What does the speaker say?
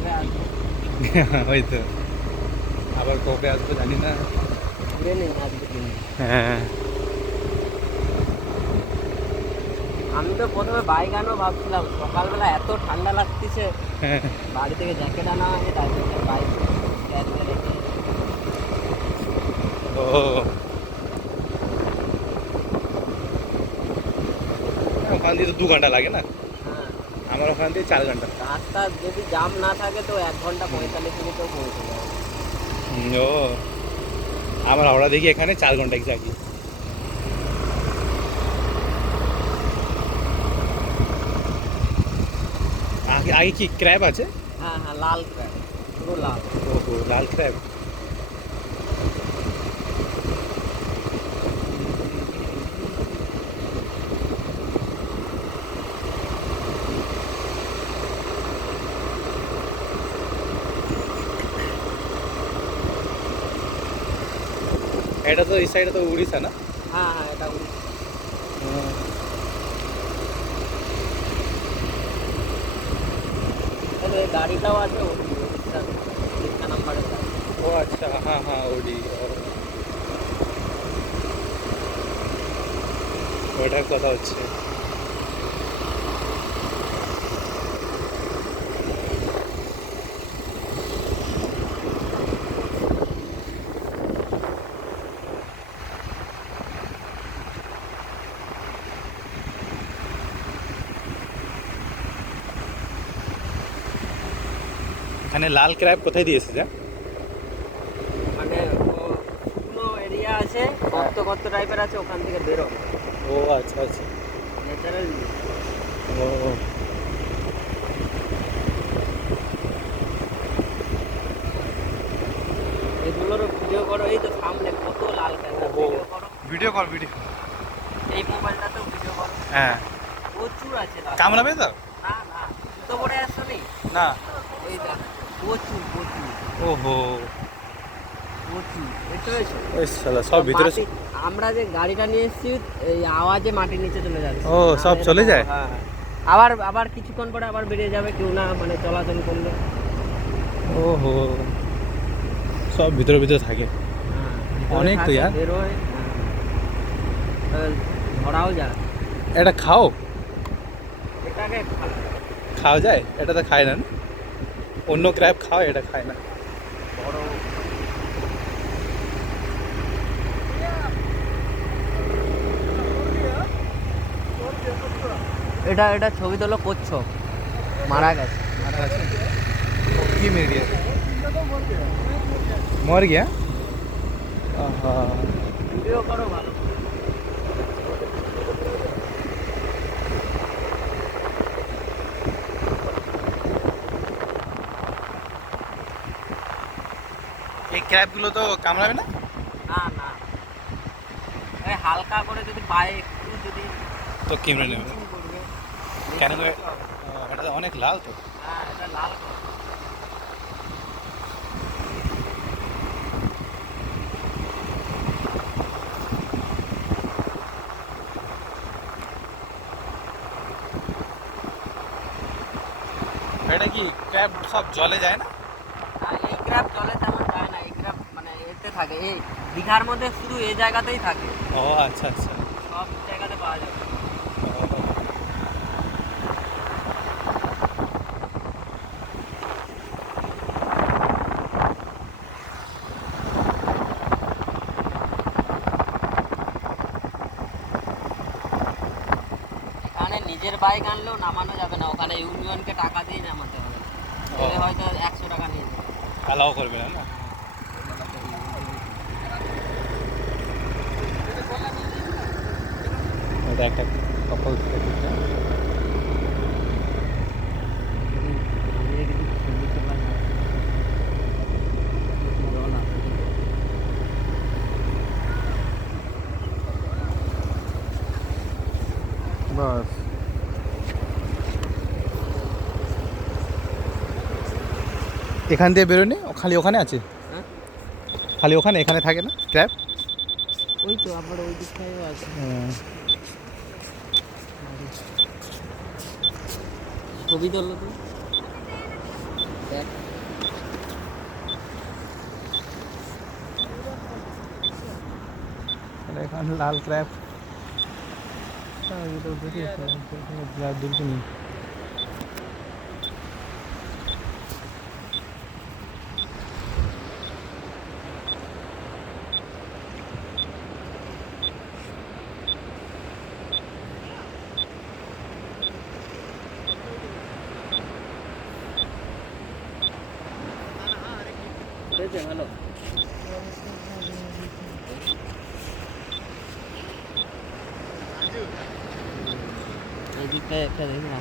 কবে আসবো। ওই তো, আবার কবে আসবো জানি না। ঘুরে নেই আজকে দিন। হ্যাঁ আমি তো প্রথমে বাইক আনবো ভাবছিলাম, সকালবেলা এত ঠান্ডা লাগতেছে, হ্যাঁ। বাড়ি থেকে জ্যাকেট আনা হয়নি, তাই জন্য বাইক গ্যারেজে রেখে। ও, ওখান দিয়ে তো 2 ঘন্টা লাগে না, হ্যাঁ, আমার ওখান দিয়ে 4 ঘন্টা। রাস্তা যদি জাম না থাকে তো 1 ঘন্টা 45 মিনিটেও পৌঁছে যাবে। ও, আমার হাওড়া দেখি এখানে 4 ঘন্টা এক্সাক্টলি। আগে আগে কি ক্র্যাব আছে? হ্যাঁ হ্যাঁ, লাল ক্র্যাব, পুরো লাল। ওহো, লাল ক্র্যাব। এটা তো এই সাইডে তো উড়িষ্যা না? হ্যাঁ হ্যাঁ, এটা উড়িষ্যা। এই যে গাড়িটাও আছে উড়িষ্যার, উড়িষ্যা নাম্বারের গাড়ি। ও আচ্ছা, হ্যাঁ হ্যাঁ, ওডি। ওইটার কথা হচ্ছে। এখানে লাল ক্র্যাব কোথায় দিয়েছে যা? মানে শুকনো এরিয়া আছে, গর্ত গর্ত টাইপের আছে, ওখান থেকে বেরো ও আচ্ছা আচ্ছা। ন্যাচারাল। ও, এগুলোরও ভিডিও করো, এই তো সামনে কত লাল ক্যামেরা, ভিডিও করো। ভিডিও কর ভিডিও। এই মোবাইলটাতেও ভিডিও করো, হ্যাঁ, প্রচুর আছে লাল। কামড়াবে তো? না না, তো পরে আসছো নি, না। ওই দেখ, প্রচুর প্রচুর ওহো, প্রচুর। এটা এসো। ওই শালা সব ভিতরে। মাটি, আমরা যে গাড়িটা নিয়ে এসেছি, এই আওয়াজে মাটির নিচে চলে যাচ্ছে। ও, সব চলে যায়? হ্যাঁ হ্যাঁ। আবার আবার কিছুক্ষণ পরে আবার বেরিয়ে যাবে, কেউ না মানে চলাচল করলে। ওহো, সব ভিতরে ভিতরে থাকে। হ্যাঁ, অনেক তো ইয়ার। বেরোয়। হ্যাঁ, ধরাও যায়। এটা খাও, এটাকে খাওয়া যায়? এটা তো খায় না না? অন্য ক্র্যাব খাও, এটা খায় না। বড়। এটা এটা ছবি তোলো, কচ্ছপ মারা গেছে। মারা গেছে? কি মেরে দিয়েছে? মর গিয়া? আহা, ভিডিও করো ভালো। এই ক্র্যাবগুলো তো কামড়াবে না? না না, এই হালকা করে যদি পায়ে একটু যদি তো কেমড়ে নেবে? চিং করবে। কেন করে? কিছু হবে না। এটা তো অনেক লাল তো। হ্যাঁ, এটা লাল করে। এটা কি ক্র্যাব সব জলে যায় না? আর এই ক্র্যাব জলে তেমন যায় না, এই ক্র্যাব মানে এতে থাকে, এই দীঘার মধ্যে শুধু এই জায়গাতেই থাকে, ও আচ্ছা আচ্ছা। সব জায়গাতে পাওয়া যাবে। এখানে নিজের বাইক আনলেও নামানো যাবে না, ওখানে ইউনিয়নকে টাকা দিয়ে নামাতে হবে, তাহলে হয়তো 100 টাকা নিয়ে যাবে। অ্যালাও করবে না না? এটা একটা কপল বাস। এখান দিয়ে বেরোনি, খালি ওখানে আছে? হ্যাঁ, খালি ওখানে, এখানে থাকে না ক্র্যাব? ওই তো আবার ওই দিকটাও আছে। ছবি তোলো তো, দেখ। লাল ক্র্যাব এটা দেখি দুলকে নিই ভালো এই দিকটা একটা দেখি না